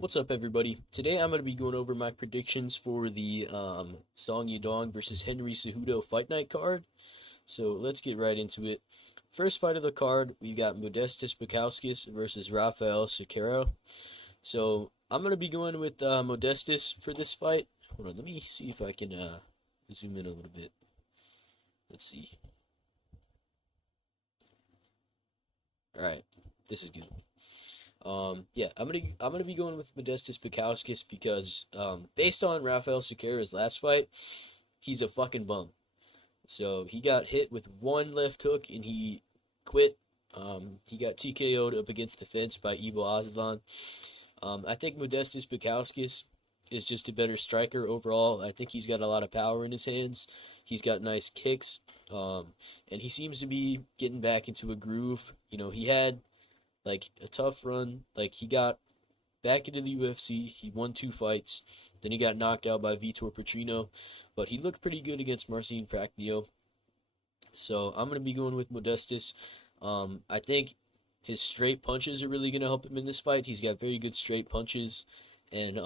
What's up, everybody? Today I'm going to be going over my predictions for the Song Yadong versus Henry Cejudo Fight Night card. So let's get right into it. First fight of the card, we got Modestas Bukauskas versus Rafael Cicero. So I'm going to be going with Modestas for this fight. Hold on, let me see if I can zoom in a little bit. Let's see. All right, this is good. Yeah, I'm gonna be going with Modestas Bukauskas because based on Rafael Suqueira's last fight, he's a fucking bum. So he got hit with one left hook and he quit. He got TKO'd up against the fence by Ivo Azazan. I think Modestas Bukauskas is just a better striker overall. I think he's got a lot of power in his hands. He's got nice kicks, and he seems to be getting back into a groove. You know, he had like a tough run. Like he got back into the UFC. He won two fights. Then he got knocked out by Vitor Petrino, but he looked pretty good against Marcin Prachnio. So I'm gonna be going with Modestas. I think his straight punches are really gonna help him in this fight. He's got very good straight punches, and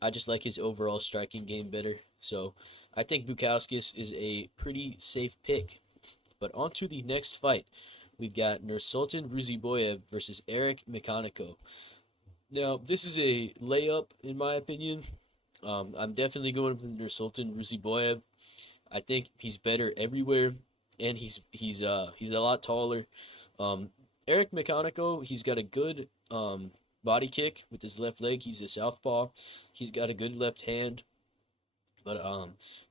I just like his overall striking game better. So I think Bukauskas is a pretty safe pick. But on to the next fight. We've got Nursultan Ruziboyev versus Eric Mechanico. Now, this is a layup, in my opinion. I'm definitely going with Nursultan Ruziboyev. I think he's better everywhere, and he's a lot taller. Um, Eric Mechanico, he's got a good body kick with his left leg. He's a southpaw. He's got a good left hand. But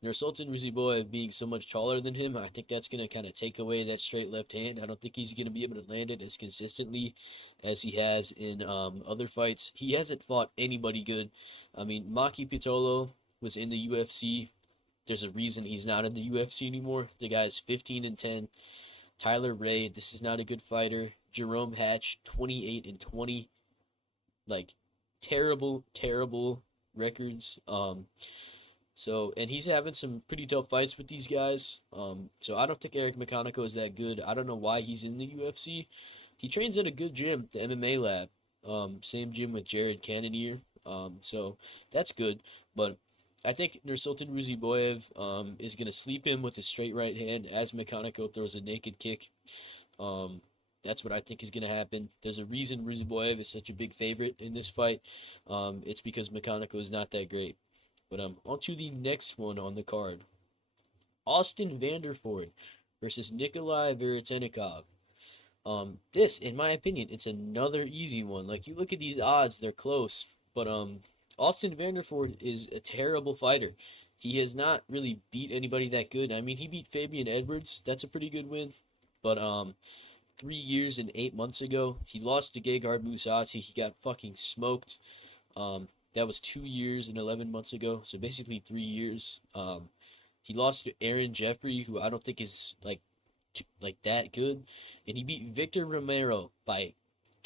Nursultan Ruziboyev being so much taller than him, I think that's gonna kind of take away that straight left hand. I don't think he's gonna be able to land it as consistently as he has in other fights. He hasn't fought anybody good. I mean, Maki Pitolo was in the UFC. There's a reason he's not in the UFC anymore. The guy's 15-10. Tyler Ray, this is not a good fighter. Jerome Hatch, 28-20. Like terrible, terrible records. And he's having some pretty tough fights with these guys. So I don't think Eric Mechanico is that good. I don't know why he's in the UFC. He trains at a good gym, the MMA Lab. Same gym with Jared Cannonier. So that's good. But I think Nursultan Ruziboyev is going to sleep him with a straight right hand as Mechanico throws a naked kick. Um, that's what I think is going to happen. There's a reason Ruziboyev is such a big favorite in this fight. It's because Mechanico is not that great. But on to the next one on the card. Austin Vanderford versus Nikolai Veretennikov. This, in my opinion, it's another easy one. Like you look at these odds, they're close. But Austin Vanderford is a terrible fighter. He has not really beat anybody that good. I mean, he beat Fabian Edwards. That's a pretty good win. But 3 years and 8 months ago, he lost to Gegard Mousasi. He got fucking smoked. That was 2 years and 11 months ago, so basically 3 years. He lost to Aaron Jeffrey, who I don't think is like that good, and he beat Victor Romero by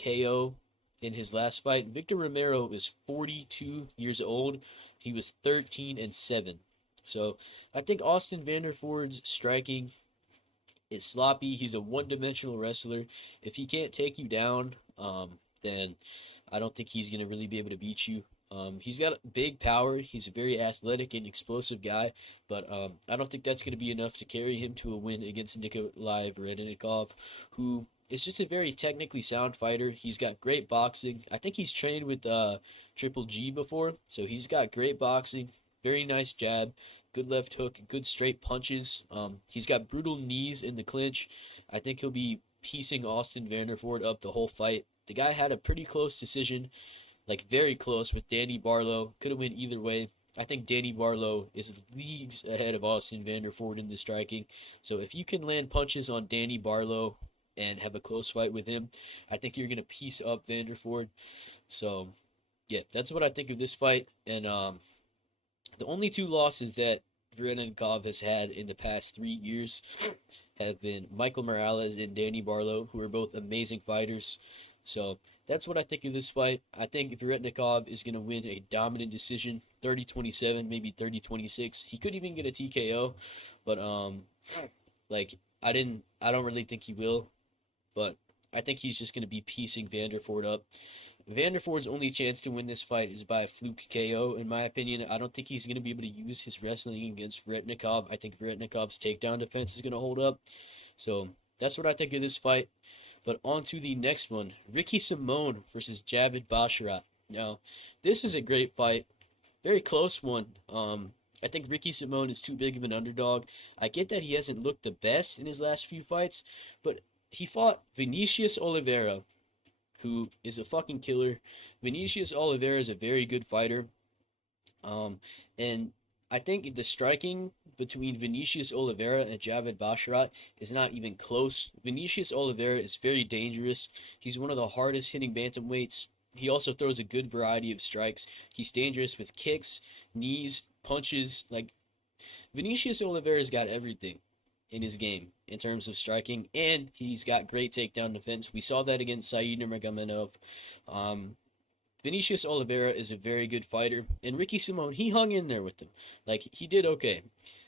KO in his last fight. Victor Romero is 42 years old. He was 13-7. So I think Austin Vanderford's striking is sloppy. He's a one-dimensional wrestler. If he can't take you down, then I don't think he's gonna really be able to beat you. He's got big power. He's a very athletic and explosive guy, but I don't think that's going to be enough to carry him to a win against Nikolai Veredennikov, who is just a very technically sound fighter. He's got great boxing. I think he's trained with Triple G before, so he's got great boxing, very nice jab, good left hook, good straight punches. He's got brutal knees in the clinch. I think he'll be piecing Austin Vanderford up the whole fight. The guy had a pretty close decision, like very close with Danny Barlow. Could have went either way. I think Danny Barlow is leagues ahead of Austin Vanderford in the striking. So if you can land punches on Danny Barlow and have a close fight with him, I think you're gonna piece up Vanderford. So yeah, that's what I think of this fight. And the only two losses that Veredenkov has had in the past 3 years have been Michael Morales and Danny Barlow, who are both amazing fighters. So that's what I think of this fight. I think Veredenkov is going to win a dominant decision, 30-27, maybe 30-26. He could even get a TKO, but like I don't really think he will, but I think he's just going to be piecing Vanderford up. Vanderford's only chance to win this fight is by a fluke KO, in my opinion. I don't think he's going to be able to use his wrestling against Veretnikov. I think Veretnikov's takedown defense is going to hold up. So that's what I think of this fight. But on to the next one. Ricky Simone versus Javid Basharat. Now, this is a great fight. Very close one. I think Ricky Simone is too big of an underdog. I get that he hasn't looked the best in his last few fights, but he fought Vinicius Oliveira, who is a fucking killer. Vinicius Oliveira is a very good fighter. And I think the striking between Vinicius Oliveira and Javid Basharat is not even close. Vinicius Oliveira is very dangerous. He's one of the hardest hitting bantamweights. He also throws a good variety of strikes. He's dangerous with kicks, knees, punches. Like, Vinicius Oliveira's got everything in his game in terms of striking, and he's got great takedown defense. We saw that against Said Nurmagomedov. Vinicius Oliveira is a very good fighter, and Ricky Simone, he hung in there with him. Like, he did okay.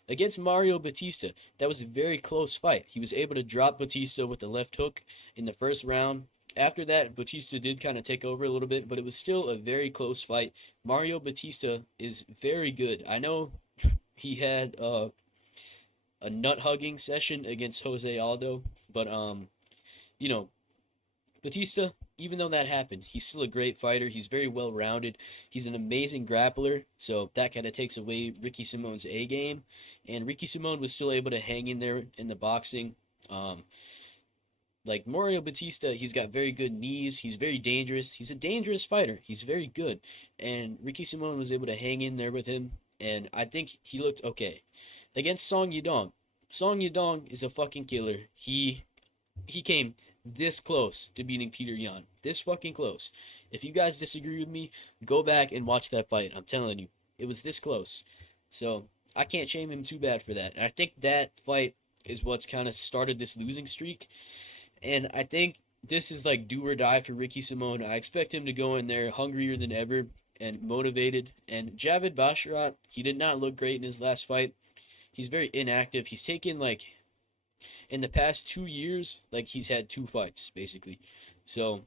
Against Mario Batista, that was a very close fight. He was able to drop Batista with the left hook in the first round. After that, Batista did kind of take over a little bit, but it was still a very close fight. Mario Batista is very good. I know he had a nut hugging session against Jose Aldo, but you know, Batista, even though that happened, he's still a great fighter. He's very well rounded. He's an amazing grappler, so that kind of takes away Ricky Simone's A game. And Ricky Simone was still able to hang in there in the boxing. Like Mario Batista, he's got very good knees. He's very dangerous. He's a dangerous fighter. He's very good. And Ricky Simone was able to hang in there with him, and I think he looked okay. Against Song Yadong. Song Yadong is a fucking killer. He came this close to beating Peter Yan. This fucking close. If you guys disagree with me, go back and watch that fight. I'm telling you, it was this close. So I can't shame him too bad for that. And I think that fight is what's kind of started this losing streak. And I think this is like do or die for Ricky Simone. I expect him to go in there hungrier than ever and motivated. And Javid Basharat, he did not look great in his last fight. He's very inactive. He's taken, like, in the past 2 years, like, he's had 2 fights, basically. So,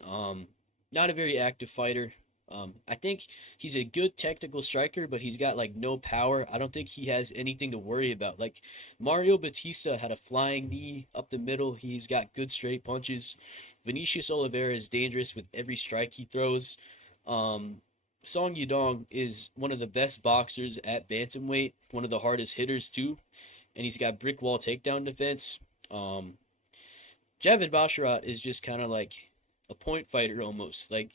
not a very active fighter. I think he's a good technical striker, but he's got, like, no power. I don't think he has anything to worry about. Like, Mario Batista had a flying knee up the middle. He's got good straight punches. Vinicius Oliveira is dangerous with every strike he throws. Song Yadong is one of the best boxers at bantamweight, one of the hardest hitters too, and he's got brick wall takedown defense. Javid Basharat is just kind of like a point fighter almost like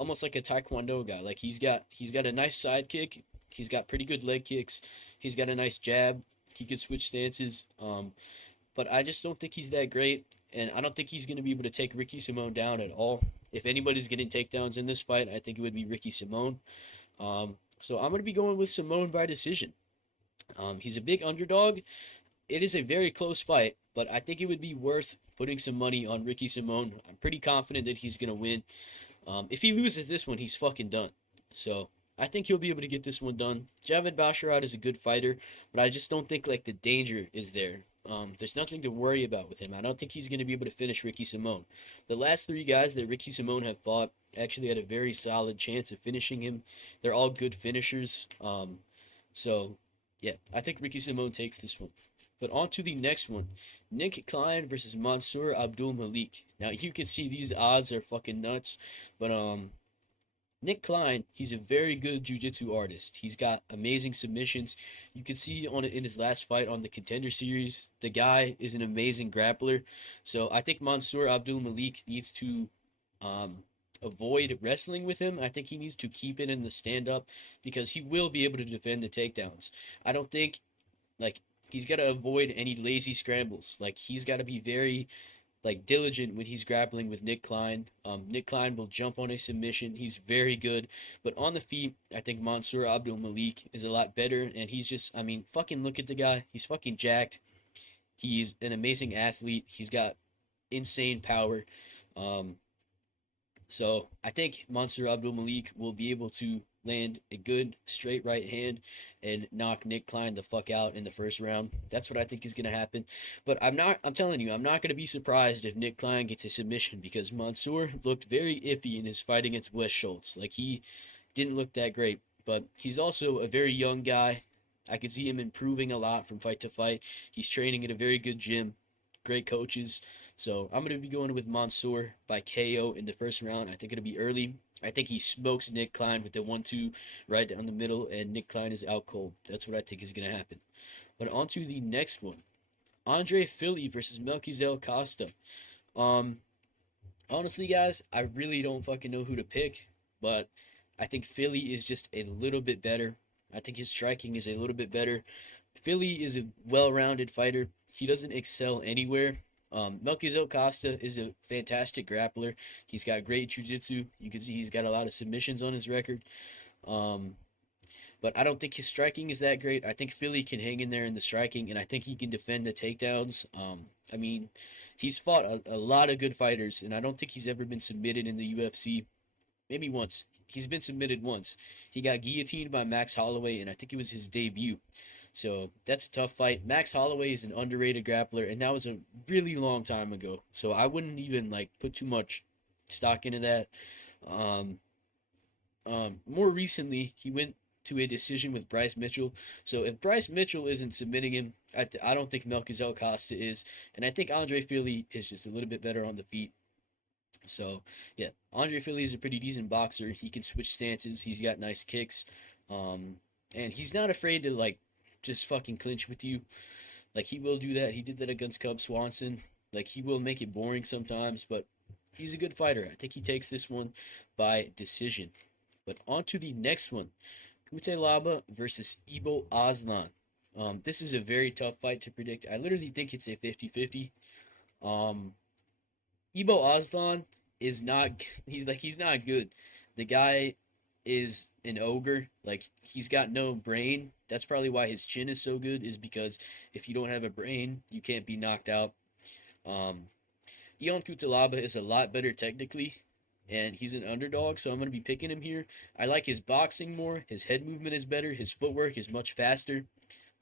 a taekwondo guy. Like he's got a nice side kick, he's got pretty good leg kicks, he's got a nice jab, he could switch stances. But I just don't think he's that great, and I don't think he's going to be able to take Ricky Simone down at all. If anybody's getting takedowns in this fight, I think it would be Ricky Simone. So I'm going to be going with Simone by decision. He's a big underdog. It is a very close fight, but I think it would be worth putting some money on Ricky Simone. I'm pretty confident that he's going to win. If he loses this one, he's fucking done. So I think he'll be able to get this one done. Javid Basharat is a good fighter, but I just don't think like the danger is there. There's nothing to worry about with him. I don't think he's going to be able to finish Ricky Simone. The last 3 guys that Ricky Simone have fought actually had a very solid chance of finishing him. They're all good finishers. So, yeah, I think Ricky Simone takes this one. But on to the next one. Nick Klein versus Mansour Abdul Malik. Now, you can see these odds are fucking nuts. But, Nick Klein, he's a very good jiu-jitsu artist. He's got amazing submissions. You can see on it in his last fight on the Contender Series. The guy is an amazing grappler. So I think Mansour Abdul Malik needs to avoid wrestling with him. I think he needs to keep it in the stand-up because he will be able to defend the takedowns. I don't think, like, he's got to avoid any lazy scrambles. Like, he's got to be very diligent when he's grappling with Nick Klein. Nick Klein will jump on a submission. He's very good. But on the feet, I think Mansour Abdul Malik is a lot better. And he's just, I mean, fucking look at the guy. He's fucking jacked. He's an amazing athlete. He's got insane power. So I think Mansour Abdul Malik will be able to land a good straight right hand and knock Nick Klein the fuck out in the first round. That's what I think is going to happen. But I'm telling you, I'm not going to be surprised if Nick Klein gets a submission, because Mansour looked very iffy in his fight against Wes Schultz. Like, he didn't look that great. But he's also a very young guy. I could see him improving a lot from fight to fight. He's training at a very good gym, great coaches. So I'm going to be going with Mansour by KO in the first round. I think it'll be early. I think he smokes Nick Klein with the 1-2 right down the middle, and Nick Klein is out cold. That's what I think is going to happen. But on to the next one. Andre Fili versus Melquizel Costa. Honestly, guys, I really don't fucking know who to pick, but I think Fili is just a little bit better. I think his striking is a little bit better. Fili is a well-rounded fighter. He doesn't excel anywhere. Melquizel Costa is a fantastic grappler. He's got great jiu-jitsu. You can see he's got a lot of submissions on his record. But I don't think his striking is that great. I think Fili can hang in there in the striking, and I think he can defend the takedowns. I mean, he's fought a lot of good fighters, and I don't think he's ever been submitted in the UFC. Maybe once. He's been submitted once. He got guillotined by Max Holloway, and I think it was his debut. So that's a tough fight. Max Holloway is an underrated grappler, and that was a really long time ago. So I wouldn't even put too much stock into that. More recently, he went to a decision with Bryce Mitchell. So if Bryce Mitchell isn't submitting him, I don't think Melquizel Costa is, and I think Andre Fili is just a little bit better on the feet. So yeah, Andre Fili is a pretty decent boxer. He can switch stances. He's got nice kicks, and he's not afraid to just fucking clinch with you. He will do that. He did that against Cub Swanson. He will make it boring sometimes, but he's a good fighter. I think he takes this one by decision. But on to the next one. Cutelaba versus Ibo Aslan. This is a very tough fight to predict. I literally think it's a 50-50. Ibo Aslan is not he's not good. The guy is an ogre. He's got no brain. That's probably why his chin is so good, is because if you don't have a brain, you can't be knocked out. Ion Cutelaba is a lot better technically, and he's an underdog, so I'm going to be picking him here. I like his boxing more. His head movement is better. His footwork is much faster.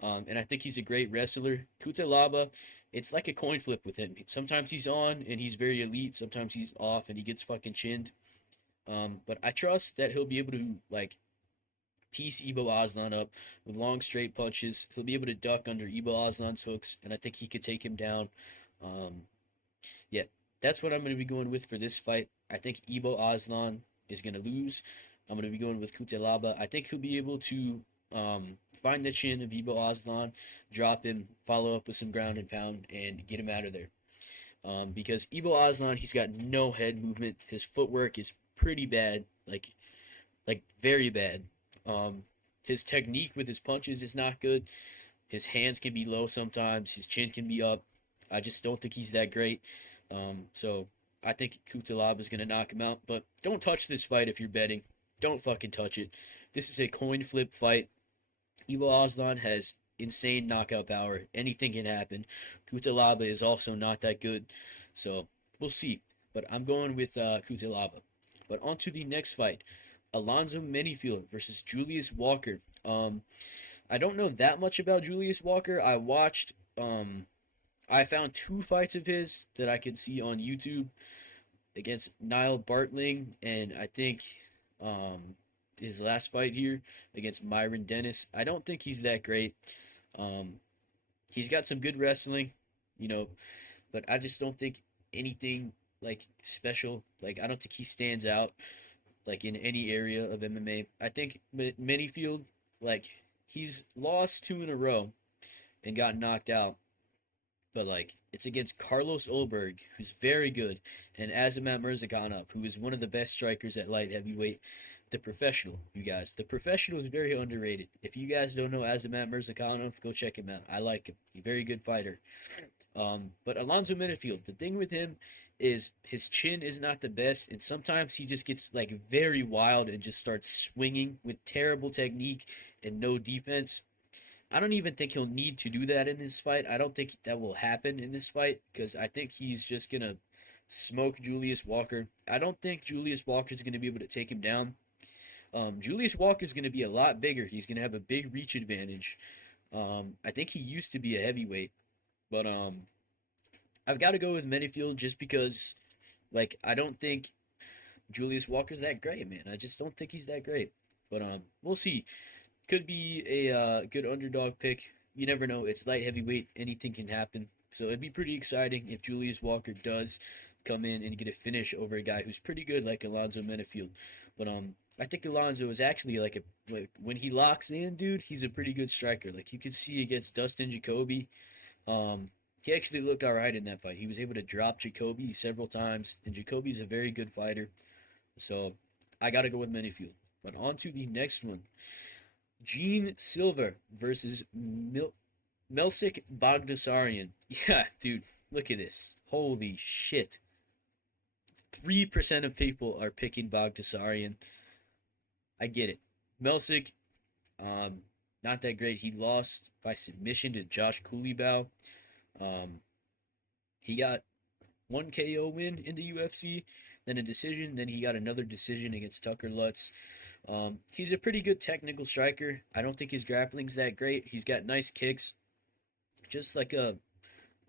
And I think he's a great wrestler. Cutelaba, it's like a coin flip with him. Sometimes he's on and he's very elite. Sometimes he's off and he gets fucking chinned. But I trust that he'll be able to piece Ibo Aslan up with long straight punches. He'll be able to duck under Ibo Aslan's hooks, and I think he could take him down. Yeah, that's what I'm going to be going with for this fight. I think Ibo Aslan is going to lose. I'm going to be going with Cutelaba. I think he'll be able to find the chin of Ibo Aslan, drop him, follow up with some ground and pound, and get him out of there. Because Ibo Aslan, he's got no head movement. His footwork is pretty bad, very bad. His technique with his punches is not good. His hands can be low sometimes. His chin can be up. I just don't think he's that great. So I think Cutelaba is going to knock him out. But don't touch this fight if you're betting. Don't fucking touch it. This is a coin flip fight. Ibo Aslan has insane knockout power. Anything can happen. Cutelaba is also not that good. So we'll see. But I'm going with Cutelaba. But on to the next fight. Alonzo Menifield versus Julius Walker. I don't know that much about Julius Walker. I found 2 fights of his that I could see on YouTube against Niall Bartling, and I think his last fight here against Myron Dennis. I don't think he's that great. He's got some good wrestling, but I just don't think anything special. I don't think he stands out in any area of MMA. I think Menifield, he's lost 2 in a row and got knocked out. But it's against Carlos Ulberg, who's very good, and Azamat Murzakanov, who is one of the best strikers at light heavyweight. The Professional, you guys. The Professional is very underrated. If you guys don't know Azamat Murzakanov, go check him out. I like him. He's a very good fighter. But Alonzo Menifield, the thing with him is his chin is not the best, and sometimes he just gets very wild and just starts swinging with terrible technique and no defense. I don't even think he'll need to do that in this fight. I don't think that will happen in this fight, because I think he's just going to smoke Julius Walker. I don't think Julius Walker is going to be able to take him down. Julius Walker's going to be a lot bigger. He's going to have a big reach advantage. I think he used to be a heavyweight, but I've got to go with Menifield just because, like, I don't think Julius Walker's that great, man. I just don't think he's that great. But we'll see. Could be a good underdog pick. You never know. It's light heavyweight. Anything can happen. So it'd be pretty exciting if Julius Walker does come in and get a finish over a guy who's pretty good like Alonzo Menifield. But I think Alonzo is actually like when he locks in, dude, he's a pretty good striker. Like you could see against Dustin Jacoby. He actually looked all right in that fight. He was able to drop Jacoby several times, and Jacoby's a very good fighter. So I got to go with Menifield. But on to the next one. Gene Silva versus Melsik Bagdasaryan. Yeah, dude, look at this. Holy shit. 3% of people are picking Bagdasaryan. I get it. Melsik, not that great. He lost by submission to Josh Kulibau. He got one KO win in the UFC, then a decision, then he got another decision against Tucker Lutz. He's a pretty good technical striker. I don't think his grappling's that great. He's got nice kicks, just like a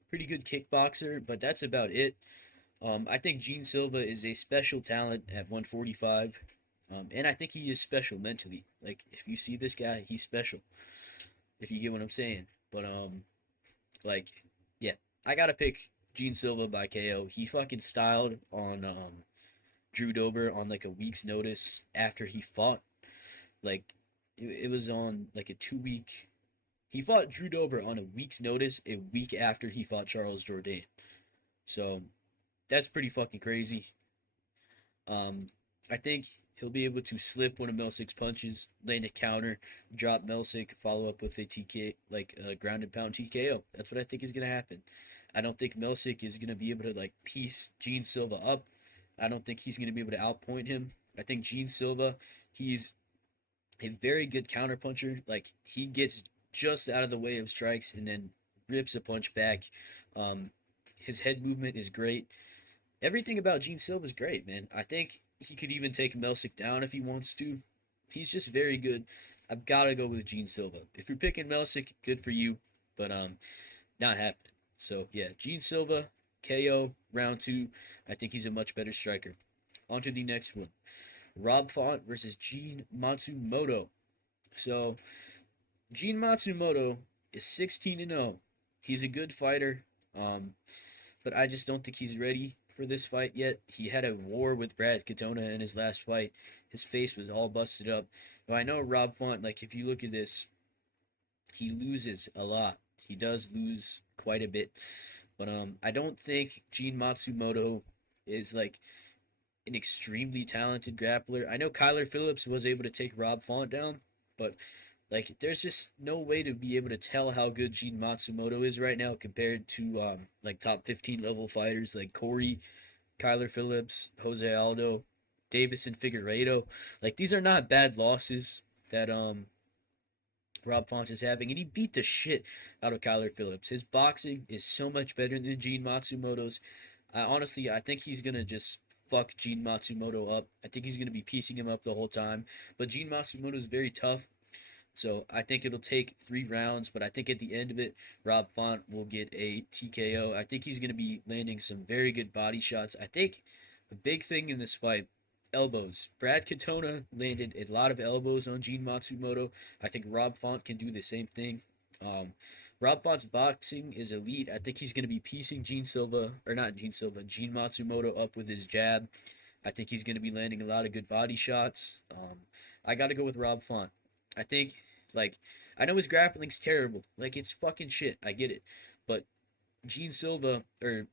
pretty good kickboxer, but that's about it. I think Gene Silva is a special talent at 145, and I think he is special mentally. Like, if you see this guy, he's special, if you get what I'm saying. But, like, yeah, I gotta pick Gene Silva by KO. He fucking styled on Drew Dober on like a week's notice after he fought. Like it was on like a 2 week. He fought Drew Dober on a week's notice, a week after he fought Charles Jourdain. So that's pretty fucking crazy. I think he'll be able to slip one of Melsik's punches, land a counter, drop Melsik, follow up with a TK, like a ground and pound TKO. That's what I think is gonna happen. I don't think Melsik is gonna be able to like piece Gene Silva up. I don't think he's gonna be able to outpoint him. I think Gene Silva, he's a very good counterpuncher. Like he gets just out of the way of strikes and then rips a punch back. His head movement is great. Everything about Gene Silva is great, man. I think he could even take Melsik down if he wants to. He's just very good. I've got to go with Gene Silva. If you're picking Melsik, good for you, but not happening. So yeah, Gene Silva, KO, round 2. I think he's a much better striker. On to the next one. Rob Font versus Gene Matsumoto. So Gene Matsumoto is 16-0. He's a good fighter, but I just don't think he's ready for this fight yet. He had a war with Brad Katona in his last fight. His face was all busted up. But I know Rob Font, like if you look at this, he loses a lot. He does lose quite a bit. But I don't think Gene Matsumoto is like an extremely talented grappler. I know Kyler Phillips was able to take Rob Font down, but like there's just no way to be able to tell how good Gene Matsumoto is right now compared to like top 15 level fighters like Corey, Kyler Phillips, Jose Aldo, Davison Figueiredo. Like these are not bad losses that Rob Font is having, and he beat the shit out of Kyler Phillips. His boxing is so much better than Gene Matsumoto's. Honestly, I think he's gonna just fuck Gene Matsumoto up. I think he's gonna be piecing him up the whole time. But Gene Matsumoto is very tough, so I think it'll take 3 rounds. But I think at the end of it, Rob Font will get a TKO. I think he's gonna be landing some very good body shots. I think the big thing in this fight, elbows. Brad Katona landed a lot of elbows on Gene Matsumoto. I think Rob Font can do the same thing. Rob Font's boxing is elite. I think he's going to be piecing Gene Matsumoto up with his jab. I think he's going to be landing a lot of good body shots. I got to go with Rob Font. I think, like, I know his grappling's terrible. Like, it's fucking shit. I get it. But Gene Silva, Gene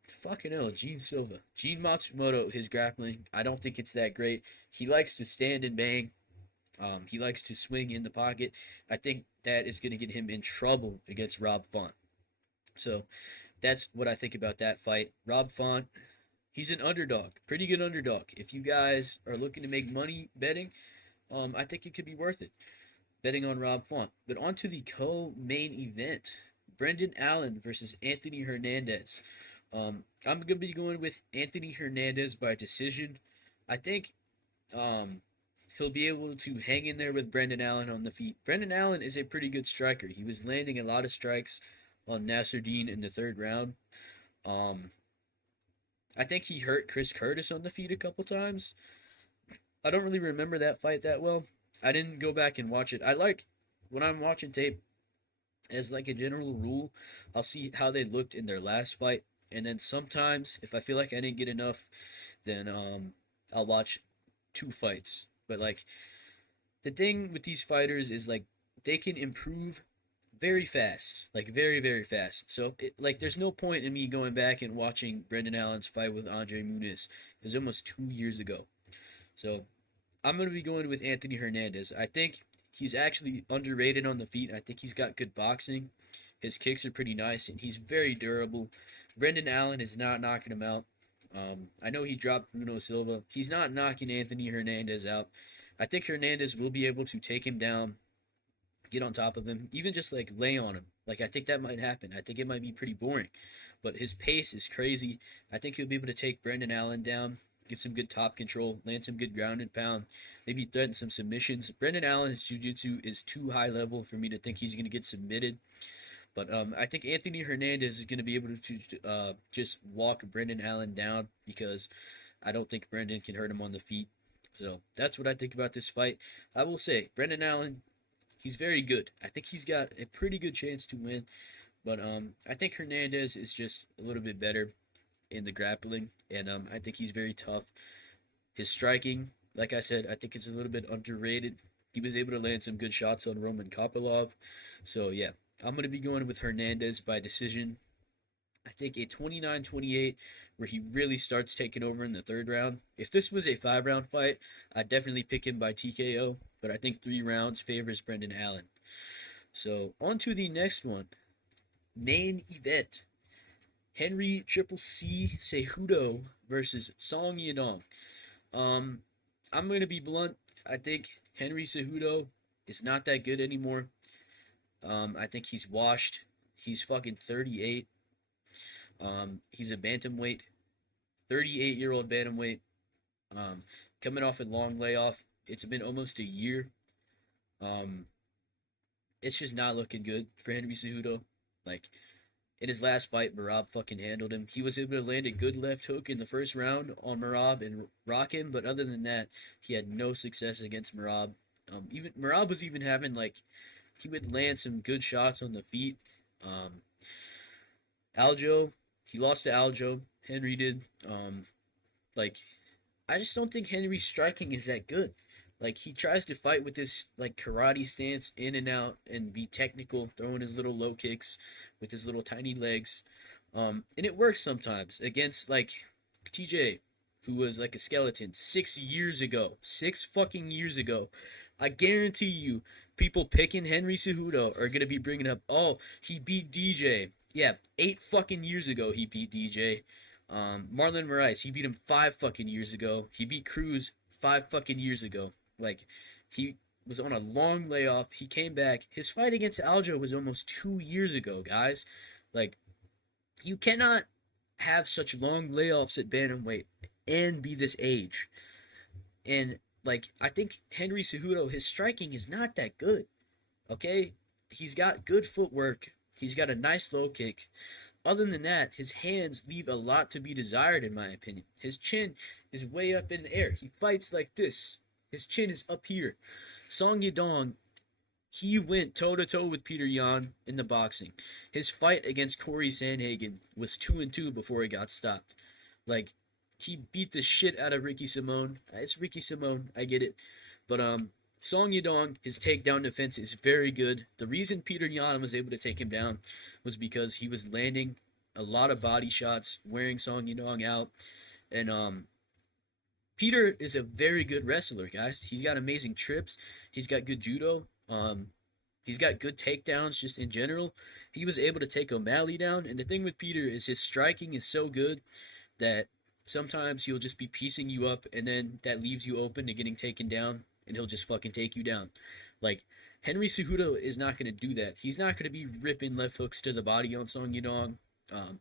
Matsumoto, his grappling, I don't think it's that great. He likes to stand and bang. He likes to swing in the pocket. I think that is going to get him in trouble against Rob Font. So that's what I think about that fight. Rob Font, he's an underdog, pretty good underdog. If you guys are looking to make money betting, I think it could be worth it, betting on Rob Font. But on to the co-main event. Brendan Allen versus Anthony Hernandez. I'm going to be going with Anthony Hernandez by decision. I think he'll be able to hang in there with Brendan Allen on the feet. Brendan Allen is a pretty good striker. He was landing a lot of strikes on Nasruddin in the third round. Um, I think he hurt Chris Curtis on the feet a couple times. I don't really remember that fight that well. I didn't go back and watch it. I like when I'm watching tape, as like a general rule, I'll see how they looked in their last fight, and then sometimes if I feel like I didn't get enough, then I'll watch two fights. But like the thing with these fighters is like they can improve very fast, like very very fast. So like there's no point in me going back and watching Brendan Allen's fight with Andre Muniz. It was almost 2 years ago. So I'm going to be going with Anthony Hernandez. I think he's actually underrated on the feet. I think he's got good boxing. His kicks are pretty nice, and he's very durable. Brendan Allen is not knocking him out. I know he dropped Bruno Silva. He's not knocking Anthony Hernandez out. I think Hernandez will be able to take him down, get on top of him, even just like lay on him. Like I think that might happen. I think it might be pretty boring, but his pace is crazy. I think he'll be able to take Brendan Allen down, get some good top control, land some good ground and pound, maybe threaten some submissions. Brendan Allen's jiu-jitsu is too high level for me to think he's going to get submitted. But I think Anthony Hernandez is going to be able to just walk Brendan Allen down because I don't think Brendan can hurt him on the feet. So that's what I think about this fight. I will say, Brendan Allen, he's very good. I think he's got a pretty good chance to win. But I think Hernandez is just a little bit better in the grappling, and I think he's very tough. His striking, like I said, I think it's a little bit underrated. He was able to land some good shots on Roman Kopylov. So yeah, I'm going to be going with Hernandez by decision. I think a 29-28 where he really starts taking over in the third round. If this was a 5-round fight, I'd definitely pick him by TKO, but I think 3 rounds favors Brendan Allen. So on to the next one. Main event. Henry Triple C Cejudo versus Song Yadong. I'm going to be blunt. I think Henry Cejudo is not that good anymore. I think he's washed. He's fucking 38. He's a bantamweight, 38-year-old bantamweight. Coming off a long layoff. It's been almost a year. It's just not looking good for Henry Cejudo. Like, in his last fight, Merab fucking handled him. He was able to land a good left hook in the first round on Merab and rock him, but other than that, he had no success against Merab. Even Merab was even having like he would land some good shots on the feet. Aljo, he lost to Aljo. Henry did. Like I just don't think Henry's striking is that good. Like he tries to fight with this like karate stance in and out and be technical, throwing his little low kicks with his little tiny legs. And it works sometimes against like TJ, who was like a skeleton 6 years ago. 6 fucking years ago. I guarantee you, people picking Henry Cejudo are gonna be bringing up, oh, he beat DJ. Yeah, 8 fucking years ago he beat DJ. Marlon Moraes, he beat him 5 fucking years ago. He beat Cruz 5 fucking years ago. Like, he was on a long layoff. He came back. His fight against Aljo was almost 2 years ago, guys. Like, you cannot have such long layoffs at bantamweight and be this age. And, like, I think Henry Cejudo, his striking is not that good. Okay? He's got good footwork. He's got a nice low kick. Other than that, his hands leave a lot to be desired, in my opinion. His chin is way up in the air. He fights like this. His chin is up here. Song Yadong, he went toe-to-toe with Peter Yan in the boxing. His fight against Corey Sandhagen was 2-2 before he got stopped. Like, he beat the shit out of Ricky Simone. It's Ricky Simone, I get it. But, Song Yadong, his takedown defense is very good. The reason Peter Yan was able to take him down was because he was landing a lot of body shots, wearing Song Yadong out. And, Peter is a very good wrestler, guys. He's got amazing trips. He's got good judo. He's got good takedowns just in general. He was able to take O'Malley down. And the thing with Peter is his striking is so good that sometimes he'll just be piecing you up, and then that leaves you open to getting taken down, and he'll just fucking take you down. Like, Henry Cejudo is not going to do that. He's not going to be ripping left hooks to the body on Song Yadong. Um,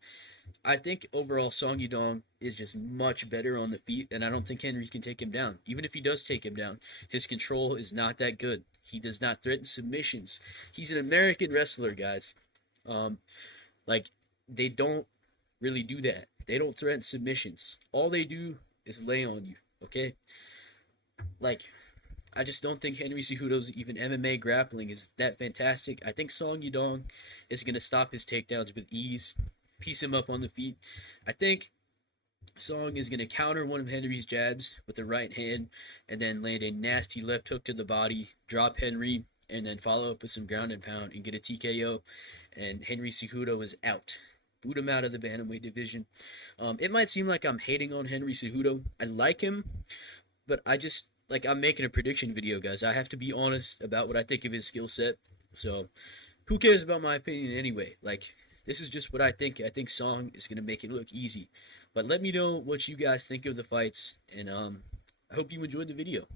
I think overall Song Yadong is just much better on the feet, and I don't think Henry can take him down. Even if he does take him down, his control is not that good. He does not threaten submissions. He's an American wrestler, guys. Um, like they don't really do that. They don't threaten submissions. All they do is lay on you. Okay, like I just don't think Henry Cejudo's even MMA grappling is that fantastic. I think Song Yadong is going to stop his takedowns with ease, piece him up on the feet. I think Song is going to counter one of Henry's jabs with the right hand and then land a nasty left hook to the body, drop Henry, and then follow up with some ground and pound and get a TKO. And Henry Cejudo is out. Boot him out of the bantamweight division. It might seem like I'm hating on Henry Cejudo. I like him, but I just like I'm making a prediction video, guys. I have to be honest about what I think of his skill set. So, who cares about my opinion anyway? Like, this is just what I think. I think Song is gonna make it look easy. But let me know what you guys think of the fights, and I hope you enjoyed the video.